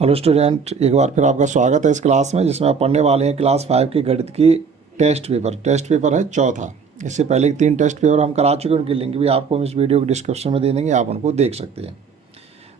Hello student, एक बार फिर आपका स्वागत है इस क्लास में जिसमें आप पढ़ने वाले हैं क्लास 5 की गणित की टेस्ट पेपर है चौथा। इससे पहले 3 टेस्ट पेपर हम करा चुके हैं, उनकी लिंक भी आपको हम इस वीडियो के डिस्क्रिप्शन में दे देंगे, आप उनको देख सकते हैं।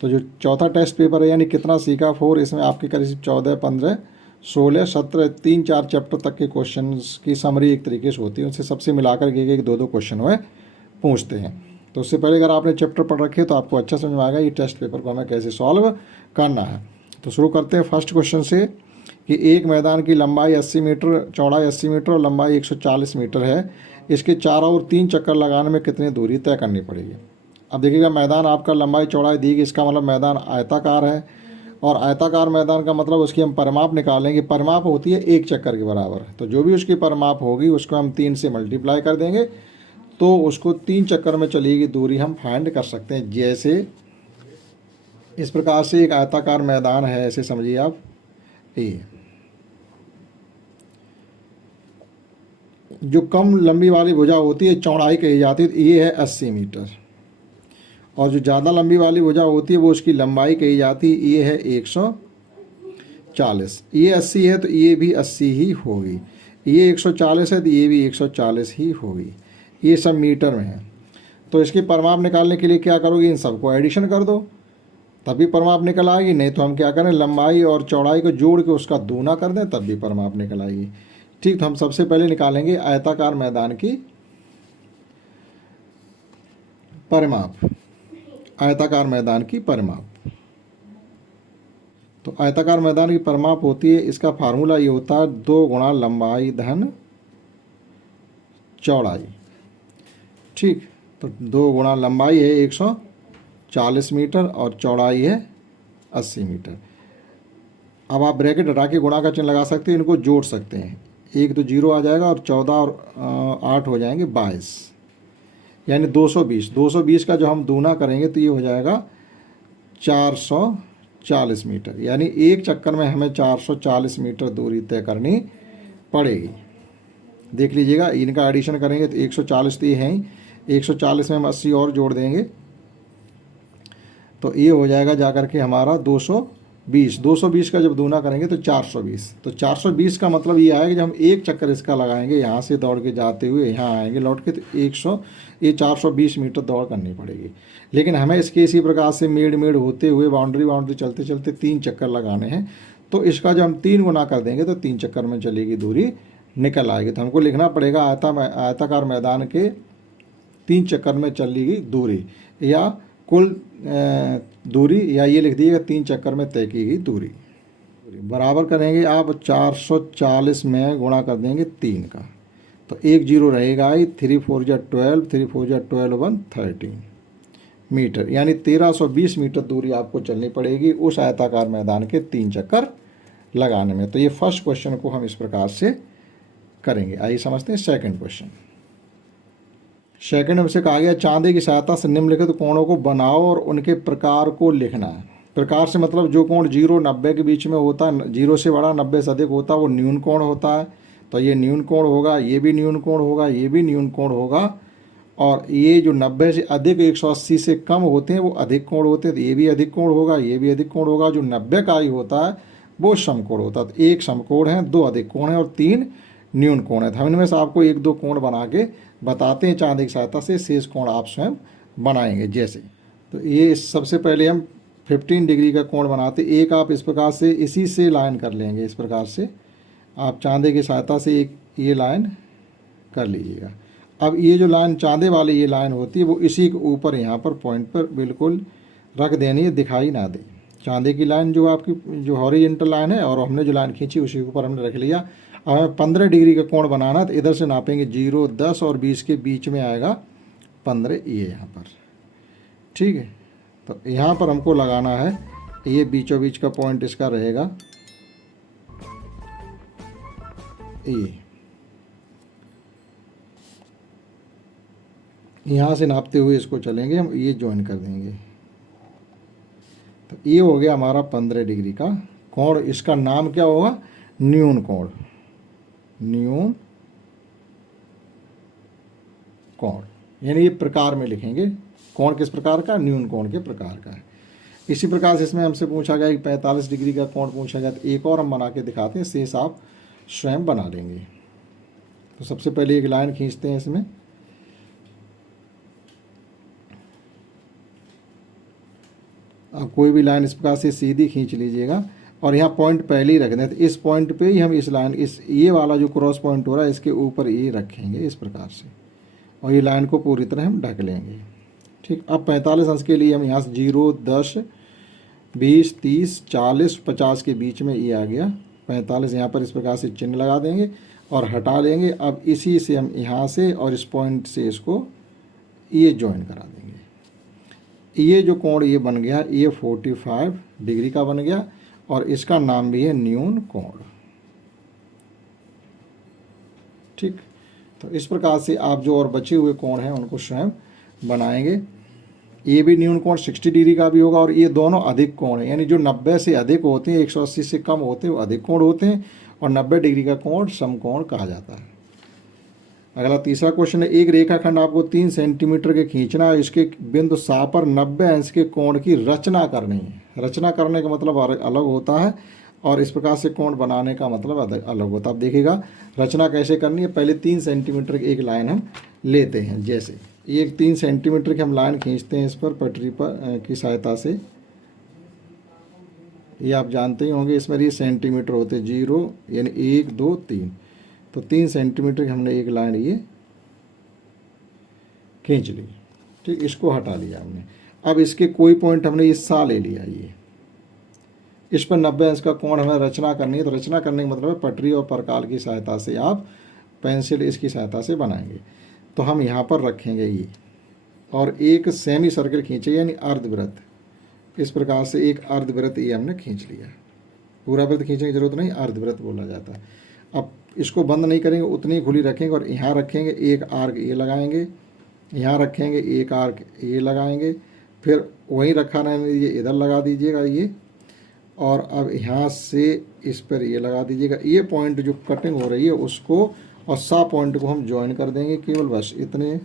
तो जो चौथा टेस्ट पेपर है यानी कितना सीखा 4, इसमें आपके करीब 14, 15, 16, 17, 3-4 चैप्टर तक के क्वेश्चन की समरी एक तरीके से होती है, उनसे सबसे मिलाकर के एक 2-2 क्वेश्चन हुए पूछते हैं। तो उससे पहले अगर आपने चैप्टर पढ़ रखे तो आपको अच्छा समझ में आएगा ये टेस्ट पेपर को हमें कैसे सॉल्व करना है। तो शुरू करते हैं फर्स्ट क्वेश्चन से कि एक मैदान की लंबाई 80 मीटर, चौड़ाई 80 मीटर और लंबाई 140 मीटर है। इसके 4 और 3 चक्कर लगाने में कितनी दूरी तय करनी पड़ेगी। अब देखिएगा, मैदान आपका लंबाई चौड़ाई दी गई, इसका मतलब मैदान आयताकार है और आयताकार मैदान का मतलब उसकी हम परिमाप निकालेंगे। परिमाप होती है 1 चक्कर के बराबर, तो जो भी उसकी परिमाप होगी उसको हम 3 से मल्टीप्लाई कर देंगे तो उसको 3 चक्कर में चलेगी दूरी हम फाइंड कर सकते हैं। जैसे इस प्रकार से एक आयताकार मैदान है, ऐसे समझिए आप। ये जो कम लंबी वाली भुजा होती है चौड़ाई कही जाती है, तो ये है 80 मीटर, और जो ज़्यादा लंबी वाली भुजा होती है वो उसकी लंबाई कही जाती है, ये है 140। ये 80 है तो ये भी 80 ही होगी, ये 140 है तो ये भी 140 ही होगी। ये सब मीटर में है। तो इसकी परिमाप निकालने के लिए क्या करोगे, इन सबको एडिशन कर दो तभी परिमाप निकल आएगी। नहीं तो हम क्या करें, लंबाई और चौड़ाई को जोड़ के उसका दूना कर दें तब भी परिमाप निकल आएगी। ठीक, तो हम सबसे पहले निकालेंगे आयताकार मैदान की परिमाप। आयताकार मैदान की परिमाप, तो आयताकार मैदान की परिमाप होती है, इसका फार्मूला ये होता है 2 गुणा लंबाई धन चौड़ाई। ठीक, तो 2 गुणा लंबाई है 140 मीटर और चौड़ाई है 80 मीटर। अब आप ब्रैकेट हटा के गुणा का चिन्ह लगा सकते हैं, इनको जोड़ सकते हैं। 1 तो 0 आ जाएगा और 14 और 8 हो जाएंगे 22, यानी 220। 220 का जो हम दूना करेंगे तो ये हो जाएगा 440 मीटर, यानी एक चक्कर में हमें 440 मीटर दूरी तय करनी पड़ेगी। देख लीजिएगा, इनका एडिशन करेंगे तो 140 तो ये हैं ही, 140 में हम 80 और जोड़ देंगे तो ये हो जाएगा जाकर के हमारा 220। 220 का जब दूना करेंगे तो 420। तो 420 का मतलब ये आएगा, जब हम एक चक्कर इसका लगाएंगे यहाँ से दौड़ के जाते हुए यहाँ आएंगे लौट के, तो ये 420 मीटर दौड़ करनी पड़ेगी। लेकिन हमें इसके इसी प्रकार से मेड़ होते हुए बाउंड्री चलते चलते 3 चक्कर लगाने हैं। तो इसका जब हम 3 गुना कर देंगे तो 3 चक्कर में चलेगी दूरी निकल आएगी। तो हमको लिखना पड़ेगा आयताकार मैदान के 3 चक्कर में चलेगी दूरी, या कुल दूरी, या ये लिख दीजिएगा 3 चक्कर में तय की गई दूरी। बराबर करेंगे आप 440 में गुणा कर देंगे 3 का, तो 1 0 रहेगा ही। 3 4 जा 12, 3 4 जा 12 1 13 मीटर, यानी 1320 मीटर दूरी आपको चलनी पड़ेगी उस आयताकार मैदान के 3 चक्कर लगाने में। तो ये फर्स्ट क्वेश्चन को हम इस प्रकार से करेंगे। आइए समझते हैं सेकंड क्वेश्चन। सेकंड हमसे कहा गया चांदी की सहायता से निम्नलिखित कोणों को बनाओ और उनके प्रकार को लिखना है। प्रकार से मतलब जो कोण 0 90 के बीच में होता है, 0 से बड़ा 90 से अधिक होता है, वो न्यून कोण होता है। तो ये न्यून कोण होगा, ये भी न्यून कोण होगा, ये भी न्यून कोण होगा। और ये जो 90 से अधिक 180 से कम होते हैं वो अधिक कोण होते हैं, तो ये भी अधिक कोण होगा, ये भी अधिक कोण होगा। जो 90 का ही होता है वो समकोण होता है। तो 1 समकोण है, 2 अधिक कोण है और 3 न्यून कोण है। तो हम इनमें से आपको 1-2 कोण बना के बताते हैं चांदी की सहायता से, शेष कोण आप स्वयं बनाएंगे। जैसे तो ये सबसे पहले हम 15 डिग्री का कोण बनाते। एक आप इस प्रकार से इसी से लाइन कर लेंगे, इस प्रकार से आप चांदी की सहायता से एक ये लाइन कर लीजिएगा। अब ये जो लाइन चांदी वाली ये लाइन होती है वो इसी के ऊपर यहाँ पर पॉइंट पर बिल्कुल रख देनी है, दिखाई ना दे। चांदी की लाइन जो आपकी जो हॉरिजॉन्टल लाइन है और हमने जो लाइन खींची उसी के ऊपर हमने रख लिया। अब हमें 15 डिग्री का कोण बनाना, तो इधर से नापेंगे 0, 10 और 20 के बीच में आएगा 15, ये यहाँ पर। ठीक है, तो यहाँ पर हमको लगाना है, ये बीचों बीच का पॉइंट इसका रहेगा ये। यहाँ से नापते हुए इसको चलेंगे हम, ये ज्वाइन कर देंगे। तो ये हो गया हमारा 15 डिग्री का कोण। इसका नाम क्या होगा, न्यून कोण। न्यून कोण यानी ये प्रकार में लिखेंगे, कोण किस प्रकार का, न्यून कोण के प्रकार का है। इसी प्रकार से इसमें हमसे पूछा गया कि 45 डिग्री का कोण पूछा गया, तो एक और हम बना के दिखाते हैं, शेष आप स्वयं बना लेंगे। तो सबसे पहले एक लाइन खींचते हैं इसमें, आप कोई भी लाइन इस प्रकार से सीधी खींच लीजिएगा और यहाँ पॉइंट पहले ही रख दें। तो इस पॉइंट पे ही हम इस लाइन, इस ये वाला जो क्रॉस पॉइंट हो रहा है इसके ऊपर ये रखेंगे इस प्रकार से, और ये लाइन को पूरी तरह हम ढक लेंगे। ठीक, अब 45 अंश के लिए हम यहाँ से 0, 10, 20, 30, 40, 50 के बीच में ये आ गया 45, यहाँ पर इस प्रकार से चिन्ह लगा देंगे और हटा लेंगे। अब इसी से हम यहाँ से और इस पॉइंट से इसको ये ज्वाइन करा देंगे। ये जो कोण ये बन गया, ये 45 डिग्री का बन गया और इसका नाम भी है न्यून कोण। ठीक, तो इस प्रकार से आप जो और बचे हुए कोण हैं उनको स्वयं बनाएंगे। ये भी न्यून कोण 60 डिग्री का भी होगा और ये दोनों अधिक कोण है, यानी जो 90 से अधिक होते हैं, 180 से कम होते हैं वो अधिक कोण होते हैं और 90 डिग्री का कोण समकोण कहा जाता है। अगला तीसरा क्वेश्चन है, एक रेखाखंड आपको 3 सेंटीमीटर के खींचना है, इसके बिंदु सा पर 90 अंश के कोण की रचना करनी है। रचना करने का मतलब अलग होता है और इस प्रकार से कोण बनाने का मतलब अलग होता है। आप देखिएगा रचना कैसे करनी है। पहले 3 सेंटीमीटर की एक लाइन हम लेते हैं, जैसे ये 3 सेंटीमीटर की हम लाइन खींचते हैं इस पर पटरी पर की सहायता से। ये आप जानते ही होंगे, इसमें ये सेंटीमीटर होते हैं, 0 यानी 1, 2, 3, तो 3 सेंटीमीटर की हमने एक लाइन ये खींच ली। ठीक, इसको हटा लिया हमने। अब इसके कोई पॉइंट हमने ये सा ले लिया, ये इस पर 90 अंश का कोण हमें रचना करनी है। तो रचना करने का मतलब है पटरी और परकाल की सहायता से आप पेंसिल इसकी सहायता से बनाएंगे। तो हम यहाँ पर रखेंगे ये और एक सेमी सर्कल खींचे यानी अर्धवृत्त। इस प्रकार से एक अर्धवृत्त ये हमने खींच लिया। पूरा वृत्त खींचने की जरूरत नहीं, अर्धवृत्त बोला जाता है। अब इसको बंद नहीं करेंगे, उतनी खुली रखेंगे और यहाँ रखेंगे, एक आर्क ये लगाएंगे, यहाँ रखेंगे, एक आर्क ये लगाएंगे, फिर वहीं रखा रहने दीजिए, इधर लगा दीजिएगा ये, और अब यहाँ से इस पर ये लगा दीजिएगा। ये पॉइंट जो कटिंग हो रही है उसको और सा पॉइंट को हम ज्वाइन कर देंगे, केवल बस इतने।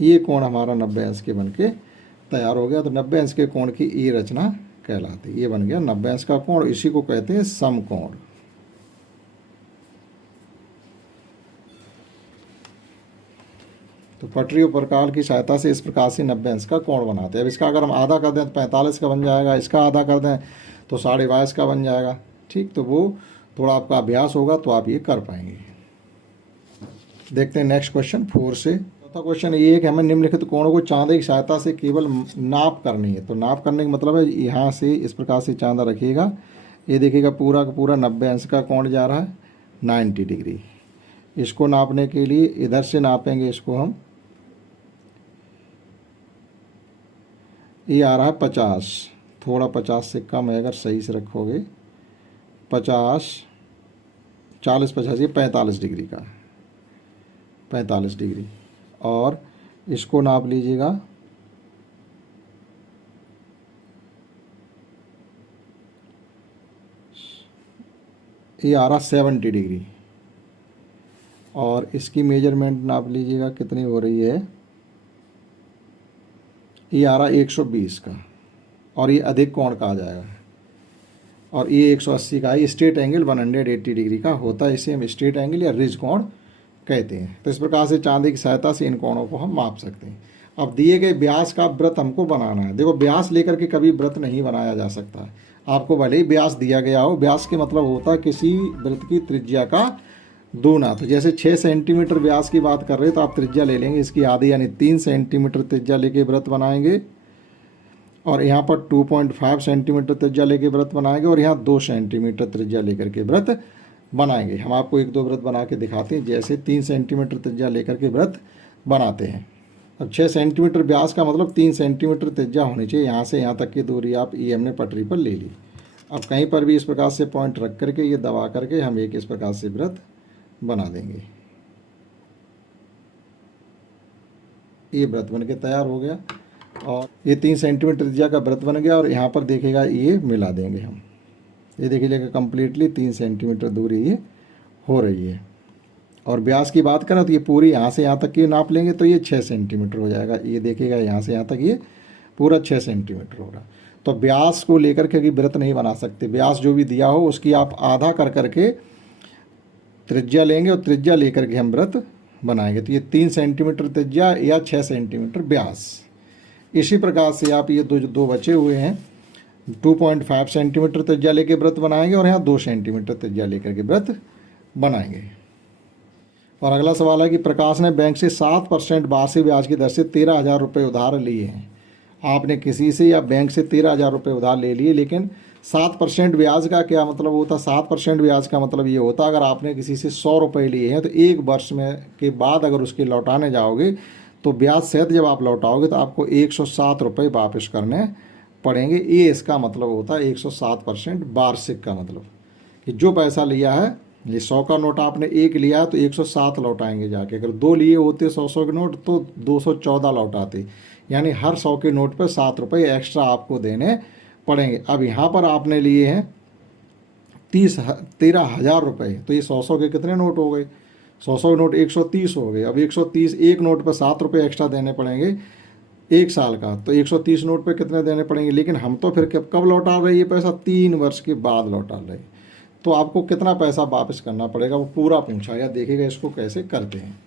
ये कोण हमारा 90 अंश के बन के तैयार हो गया। तो 90 अंश के कोण की ये रचना कहलाती है। ये बन गया 90 अंश का कोण, इसी को कहते हैं समकोण। तो पटरी और परकाल की सहायता से इस प्रकार से 90 अंश का कोण बनाते हैं। अब इसका अगर हम आधा कर दें तो 45 का बन जाएगा, इसका आधा कर दें तो 22.5 का बन जाएगा। ठीक, तो वो थोड़ा आपका अभ्यास होगा तो आप ये कर पाएंगे। देखते हैं नेक्स्ट क्वेश्चन 4 से। चौथा क्वेश्चन ये है कि हमें निम्नलिखित कोणों को चांदे की सहायता से केवल नाप करनी है। तो नाप करने का मतलब है यहाँ से इस प्रकार से चांदा रखिएगा, ये देखिएगा पूरा का पूरा 90 अंश का कोण जा रहा है 90 डिग्री। इसको नापने के लिए इधर से नापेंगे, इसको हम, ये आ रहा है 50, थोड़ा 50 से कम है अगर सही से रखोगे, 50, 40, 50, ये 45 डिग्री का, 45 डिग्री। और इसको नाप लीजिएगा, ये आ रहा 70 डिग्री। और इसकी मेजरमेंट नाप लीजिएगा कितनी हो रही है, ये आ रहा 120 का, और ये अधिक कोण का आ जाएगा। और ये 180 का है। स्ट्रेट एंगल 180 डिग्री का होता है, इसे हम स्ट्रेट एंगल या रिज कोण कहते हैं। तो इस प्रकार से चांदी की सहायता से इन कोणों को हम माप सकते हैं। अब दिए गए व्यास का व्रत हमको बनाना है। देखो व्यास लेकर के कभी व्रत नहीं बनाया जा सकता है। आपको भले ही व्यास दिया गया हो, व्यास के मतलब होता है किसी व्रत की त्रिज्या का दूना। तो जैसे 6 सेंटीमीटर व्यास की बात कर रहे हैं तो आप त्रिज्या ले लेंगे इसकी आधी, यानी 3 सेंटीमीटर त्रिज्या लेके व्रत बनाएंगे। और यहाँ पर 2.5 सेंटीमीटर त्रिज्या लेके व्रत बनाएंगे और यहाँ 2 सेंटीमीटर त्रिज्या लेकर के व्रत बनाएंगे। हम आपको 1-2 व्रत बना के दिखाते हैं, जैसे 3 सेंटीमीटर त्रिज्या लेकर के व्रत बनाते हैं। अब 6 सेंटीमीटर व्यास का मतलब 3 सेंटीमीटर त्रिज्या होनी चाहिए। यहाँ से यहाँ तक की दूरी आप ये हमने पटरी पर ले ली। अब कहीं पर भी इस प्रकार से पॉइंट रख करके ये दबा करके हम एक इस प्रकार से व्रत बना देंगे। ये व्रत बन के तैयार हो गया और ये 3 सेंटीमीटर त्रिज्या का व्रत बन गया। और यहाँ पर देखेगा ये मिला देंगे हम, ये देखिएगा कम्प्लीटली 3 सेंटीमीटर दूरी ये हो रही है। और व्यास की बात करें तो ये पूरी यहाँ से यहाँ तक की नाप लेंगे तो ये 6 सेंटीमीटर हो जाएगा। ये देखिएगा यहाँ से यहाँ तक ये पूरा 6 सेंटीमीटर होगा। तो व्यास को लेकर के व्रत नहीं बना सकते। व्यास जो भी दिया हो उसकी आप आधा कर करके त्रिज्या लेंगे और त्रिज्या लेकर के हम व्रत बनाएंगे। तो ये 3 सेंटीमीटर त्रिज्या या 6 सेंटीमीटर व्यास। इसी प्रकार से आप ये दो बचे हुए हैं 2.5 सेंटीमीटर त्रिज्या लेके व्रत बनाएंगे और यहाँ 2 सेंटीमीटर त्रिज्या लेकर के व्रत बनाएंगे। और अगला सवाल है कि प्रकाश ने बैंक से 7% वार्षिक ब्याज की दर से 13,000 रुपये उधार लिए हैं। आपने किसी से या बैंक से 13,000 रुपये उधार ले लिए, लेकिन 7% ब्याज का क्या मतलब होता है? 7% ब्याज का मतलब ये होता है अगर आपने किसी से 100 रुपये लिए हैं तो 1 वर्ष में के बाद अगर उसके लौटाने जाओगे तो ब्याज सहित जब आप लौटाओगे तो आपको 107 रुपये वापस करने पड़ेंगे। ये इसका मतलब होता है 107% वार्षिक का मतलब कि जो पैसा लिया है, ये 100 का नोट आपने 1 लिया है तो 107 लौटाएंगे जाके। अगर 2 लिए होते 100 के नोट तो 214 लौटाते, यानी हर 100 के नोट पर 7 रुपये एक्स्ट्रा आपको देने पड़ेंगे। अब यहाँ पर आपने लिए हैं 13,000 रुपये, तो ये 100 के कितने नोट हो गए? 100 के नोट 130 हो गए। अब 130 एक नोट पर 7 रुपये एक्स्ट्रा देने पड़ेंगे 1 साल का, तो 130 नोट पे कितने देने पड़ेंगे? लेकिन हम तो फिर कब लौटा रहे ये पैसा? 3 वर्ष के बाद लौटा रहे। तो आपको कितना पैसा वापस करना पड़ेगा वो पूरा पूछा या देखिएगा इसको कैसे करते हैं।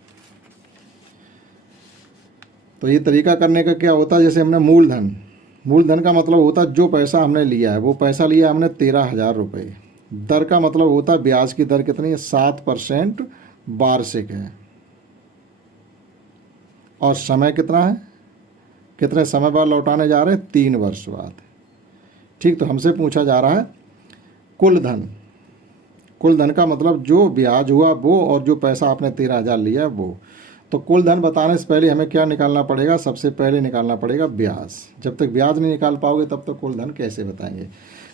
तो ये तरीका करने का क्या होता है, जैसे हमने मूलधन का मतलब होता है जो पैसा हमने लिया है, वो पैसा लिया हमने 13,000 रुपये। दर का मतलब होता है ब्याज की दर कितनी है? 7% वार्षिक है। और समय कितना है? कितने समय बाद लौटाने जा रहे हैं? 3 वर्ष बाद। ठीक, तो हमसे पूछा जा रहा है कुल धन का मतलब जो ब्याज हुआ वो और जो पैसा आपने 13,000 लिया वो। तो कुल धन बताने से पहले हमें क्या निकालना पड़ेगा? सबसे पहले निकालना पड़ेगा ब्याज। जब तक ब्याज नहीं निकाल पाओगे तब तक कुल धन कैसे बताएंगे?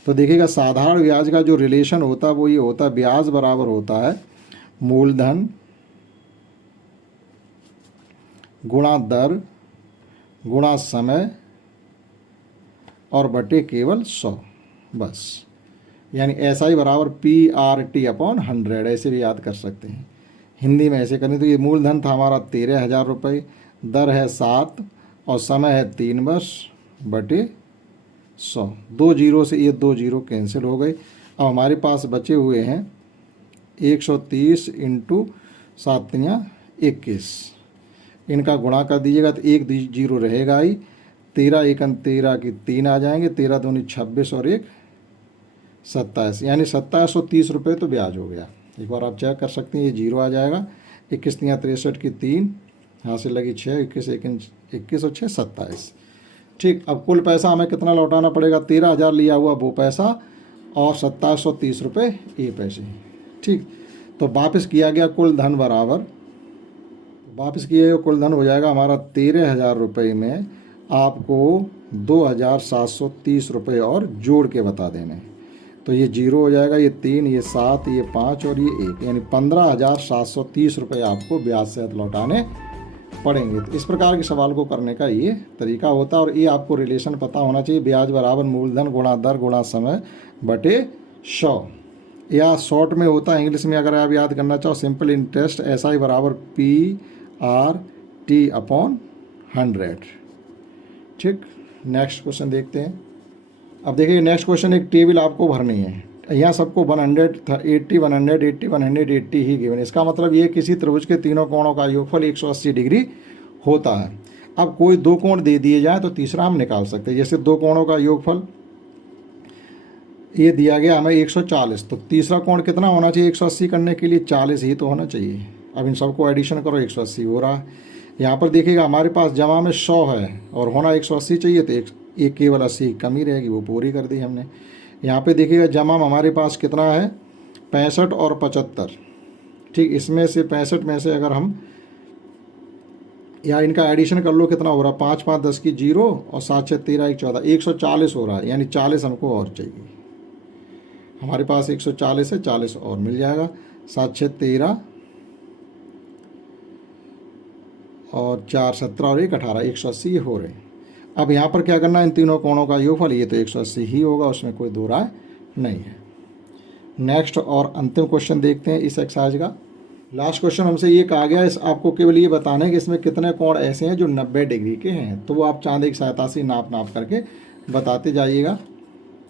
तो देखिएगा साधारण ब्याज का जो रिलेशन होता है वो ये होता है, ब्याज बराबर होता है मूलधन गुणा दर गुणा समय और बटे केवल 100, बस। यानी SI बराबर PRT अपॉन 100, ऐसे भी याद कर सकते हैं। हिंदी में ऐसे करनी तो ये मूलधन था हमारा 13,000 रुपये, दर है 7 और समय है 3 वर्ष बटे 100। 2 जीरो से ये 2 जीरो कैंसिल हो गए। अब हमारे पास बचे हुए हैं 130 इंटू 7 21, इनका गुणा कर दीजिएगा तो 1 जीरो रहेगा ही। 13 एकन 13 की 3 आ जाएंगे, 13 दूनी 26 और 1 27, यानी 2730 रुपये तो ब्याज हो गया। एक बार आप चेक कर सकते हैं, ये जीरो आ जाएगा। 21 तियाँ 63 की 3, यहाँ से लगी 6, 21 और 6 27। ठीक, अब कुल पैसा हमें कितना लौटाना पड़ेगा? 13,000 लिया हुआ वो पैसा और 2730 रुपये ये पैसे। ठीक, तो वापस किया गया कुल धन बराबर, वापस किया गया कुल धन हो जाएगा हमारा 13,000 रुपये में आपको 2,730 रुपये और जोड़ के बता देने। तो ये जीरो हो जाएगा, ये 3, ये 7, ये 5 और ये 1, यानी 15,730 रुपये आपको ब्याज सहित लौटाने पड़ेंगे। तो इस प्रकार के सवाल को करने का ये तरीका होता है। और ये आपको रिलेशन पता होना चाहिए, ब्याज बराबर मूलधन गुणा दर गुणा समय बटे 100, या शॉर्ट में होता है इंग्लिश में अगर आप याद करना चाहो सिंपल इंटरेस्ट SI बराबर PRT अपॉन 100। ठीक, नेक्स्ट क्वेश्चन देखते हैं। अब देखिए नेक्स्ट क्वेश्चन, एक टेबल आपको भरनी है। यहाँ सबको 180 180 180 ही गिवन। इसका मतलब ये किसी त्रिभुज के तीनों कोणों का योगफल 180 डिग्री होता है। अब कोई 2 कोण दे दिए जाए तो तीसरा हम निकाल सकते हैं। जैसे 2 कोणों का योगफल ये दिया गया हमें 140, तो तीसरा कोण कितना होना चाहिए 180 करने के लिए? 40 ही तो होना चाहिए। अब इन सबको एडिशन करो, 180 हो रहा है। यहाँ पर देखिएगा हमारे पास जमा में 100 है और होना 180 चाहिए, तो एक केवल 80 की कमी रहेगी, वो पूरी कर दी हमने। यहाँ पे देखिएगा जमा में हमारे पास कितना है 65 और 75। ठीक, इसमें से 65 में से अगर हम या इनका एडिशन कर लो, कितना हो रहा है 5 5 10 की 0 और 7 6 13 1 14, 140 हो रहा है। यानी 40 हमको और चाहिए। हमारे पास 140 है, 40 और मिल जाएगा। 7 6 13 और 4 17 और 1 18, 180 हो रहे हैं। अब यहाँ पर क्या करना है, इन तीनों कोणों का योगफल, ये तो 180 ही होगा, उसमें कोई दो राय नहीं है। नेक्स्ट और अंतिम क्वेश्चन देखते हैं इस एक्सरसाइज का। लास्ट क्वेश्चन हमसे ये कहा गया इस आपको केवल ये बताना है कि इसमें कितने कोण ऐसे हैं जो 90 डिग्री के हैं, तो वो आप चांदी की सहायता से नाप करके बताते जाइएगा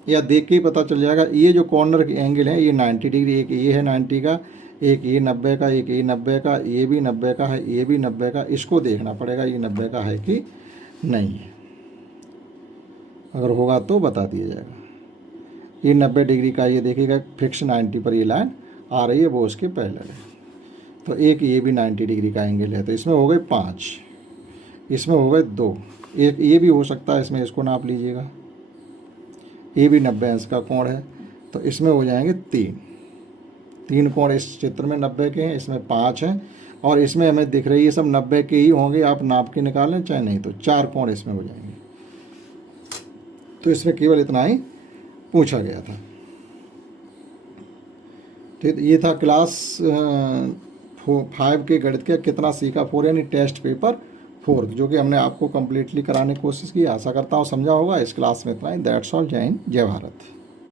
या देख के ही पता चल जाएगा। ये जो कॉर्नर के एंगल है ये 90 डिग्री, एक ये है 90 का, एक ये 90 का, एक ये 90 का, ये भी 90 का है, ये भी 90 का, इसको देखना पड़ेगा ये 90 का है कि नहीं है, अगर होगा तो बता दिया जाएगा। ये 90 डिग्री का, ये देखिएगा फिक्स 90 पर ये लाइन आ रही है, वो उसके पैरेलल है। तो एक ये भी 90 डिग्री का एंगल है, तो इसमें हो गए 5, इसमें हो गए 2, एक ये भी हो सकता है, इसमें इसको नाप लीजिएगा, ये भी 90 अंश का कोण है, तो इसमें हो जाएंगे 3 कोण इस चित्र में 90 के हैं, इसमें 5 हैं और इसमें हमें दिख रही है सब 90 के ही होंगे, आप नाप के निकालें चाहे नहीं, तो 4 कोण इसमें हो जाएंगे। तो इसमें केवल इतना ही पूछा गया था। तो ये था क्लास 5 के गणित का कितना सीखा 4 यानी टेस्ट पेपर 4, जो कि हमने आपको कम्प्लीटली कराने की कोशिश की। आशा करता हूँ समझा होगा। इस क्लास में इतना ही। That's all. जय हिंद, जय भारत।